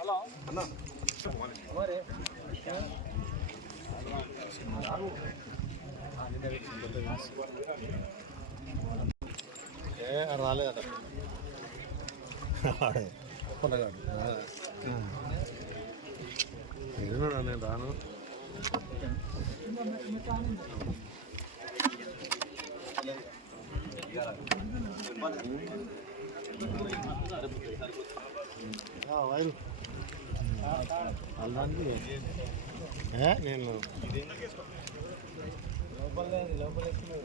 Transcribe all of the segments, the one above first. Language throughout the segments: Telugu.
హలో అన్న రాలేదట నేను రాను. వైరు నేను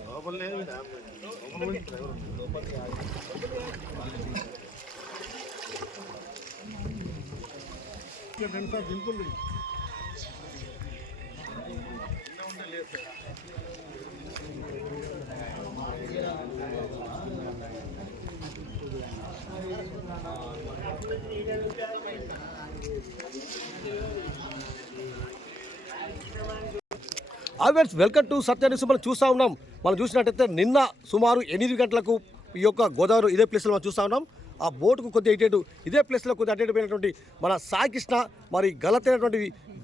లోపల లేదు friends simple always welcome to Satya news. మనం చూస్తూ ఉన్నాం. మనం చూసినట్టయితే నిన్న సుమారు 8 గంటలకు ఈ యొక్క గోదావరి ఇదే ప్లేస్లో మనం చూస్తూ ఉన్నాం. ఆ బోటుకు కొద్దిగా ఇటు ఇదే ప్లేస్లో కొద్దిగా అటు పోయినటువంటి మన సాయి కృష్ణ మరి గలతైనటువంటి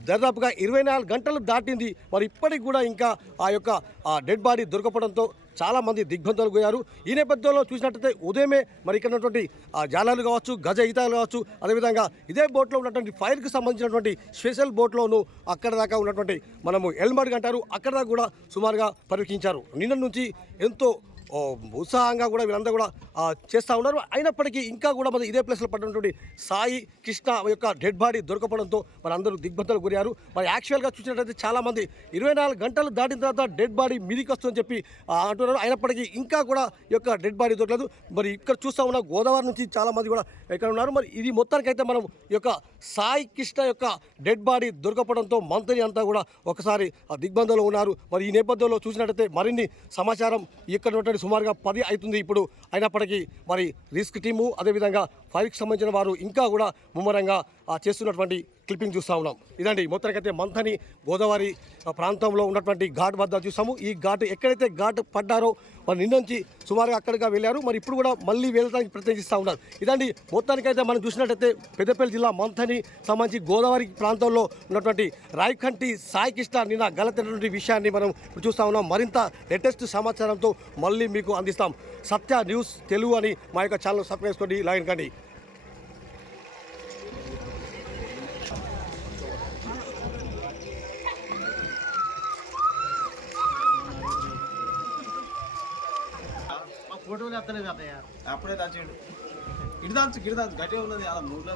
దాదాపుగా 24 గంటలు దాటింది. మరి ఇప్పటికి కూడా ఇంకా ఆ యొక్క డెడ్ బాడీ దొరకపోవడంతో చాలామంది దిగ్బంధాలకు పోయారు. ఈ నేపథ్యంలో చూసినట్టయితే ఉదయమే మరి ఇక్కడ ఉన్నటువంటి జాలాలు కావచ్చు, గజ ఈతాలు కావచ్చు, అదేవిధంగా ఇదే బోట్లో ఉన్నటువంటి ఫైర్కి సంబంధించినటువంటి స్పెషల్ బోట్లోను అక్కడ దాకా ఉన్నటువంటి మనము ఎల్మర్గ్ అంటారు, అక్కడ దాకా కూడా సుమారుగా పరీక్షించారు. నిన్న నుంచి ఎంతో ఉత్సాహంగా కూడా వీళ్ళందరూ కూడా చేస్తూ ఉన్నారు. అయినప్పటికీ ఇంకా కూడా మరి ఇదే ప్లేస్లో పడినటువంటి సాయి కృష్ణ యొక్క డెడ్ బాడీ దొరకపోవడంతో మరి అందరూ దిగ్బంధాలకు గురయ్యారు. మరి యాక్చువల్గా చూసినట్టయితే చాలామంది 24 గంటలు దాటిన తర్వాత డెడ్ బాడీ మీదికి వస్తుందని చెప్పి అంటున్నారు. అయినప్పటికీ ఇంకా కూడా ఈ యొక్క డెడ్ బాడీ దొరకలేదు. మరి ఇక్కడ చూస్తూ ఉన్న గోదావరి నుంచి చాలామంది కూడా ఇక్కడ ఉన్నారు. మరి ఇది మొత్తానికైతే మనం ఈ యొక్క సాయి కృష్ణ యొక్క డెడ్ బాడీ దొరకపోవడంతో మంత్రి అంతా కూడా ఒకసారి దిగ్బంధంలో ఉన్నారు. మరి ఈ నేపథ్యంలో చూసినట్టయితే మరిన్ని సమాచారం ఇక్కడ సుమారుగా 10 అవుతుంది ఇప్పుడు. అయినప్పటికీ మరి రిస్క్ టీము అదేవిధంగా ఫైర్కి సంబంధించిన వారు ఇంకా కూడా ముమ్మరంగా చేస్తున్నటువంటి క్లిప్పింగ్ చూస్తూ ఉన్నాం. ఇదండి మొత్తానికైతే మంథని గోదావరి ప్రాంతంలో ఉన్నటువంటి ఘాట్ వద్ద చూసాము. ఈ ఘాట్ ఎక్కడైతే ఘాట్ పడ్డారో మరి నిన్న నుంచి సుమారుగా అక్కడిగా వెళ్ళారు. మరి ఇప్పుడు కూడా మళ్ళీ వెళ్ళడానికి ప్రయత్నిస్తూ ఉన్నారు. ఇదండి మొత్తానికైతే మనం చూసినట్టయితే పెద్దపల్లి జిల్లా మంథని సంబంధించి గోదావరి ప్రాంతంలో ఉన్నటువంటి రాయకంటి సాయి కృష్ణ నిన్న గలతైనటువంటి విషయాన్ని మనం చూస్తూ ఉన్నాం. మరింత లేటెస్ట్ సమాచారంతో మళ్ళీ మీకు అందిస్తాం. సత్య న్యూస్ తెలుగు అని మా యొక్క ఛానల్ సబ్స్క్రైబ్ చేసుకోండి, లైక్ కండి. ఫోటోలు ఎత్తలేదు అత్తయ్య, అప్పుడే దాచేడు ఇటు దాంచు గట్టిగా ఉన్నది అలా మూడులో